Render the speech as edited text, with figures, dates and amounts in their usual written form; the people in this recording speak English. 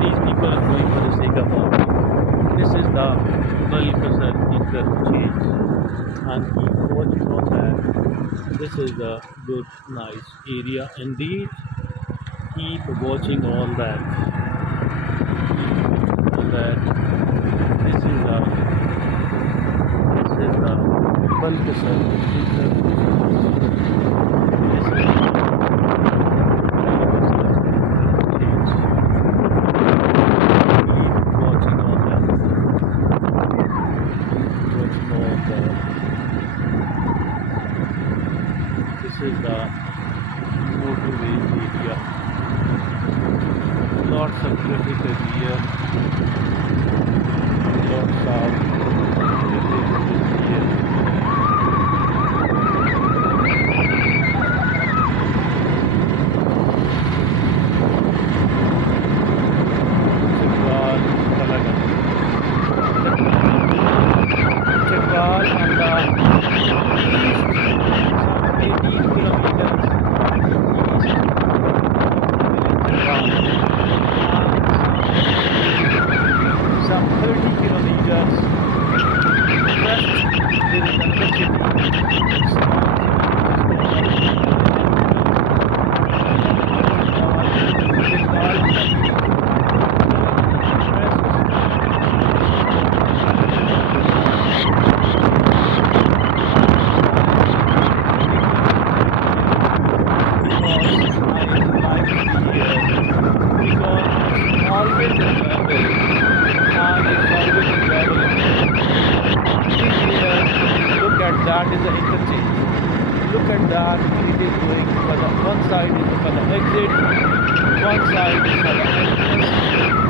these people are going for the sake of hobby. This is the Balkasar interchange, and keep watching on that. This is the good, nice area indeed. Keep watching all that. All that. This is the Balkasar interchange. This is watching all that. Watching all that. This is the motorway area. Lots of traffic is here. Lots of traffic is here. Chakral, Palagan. Chakral on the east, some 18 kilometers east Chakral, and some 30 kilometers west there is another city, always enjoyable and it's always enjoyable. Here, look at that is the interchange. Look at that, it is going for the one side is for the exit, one side is for the entrance.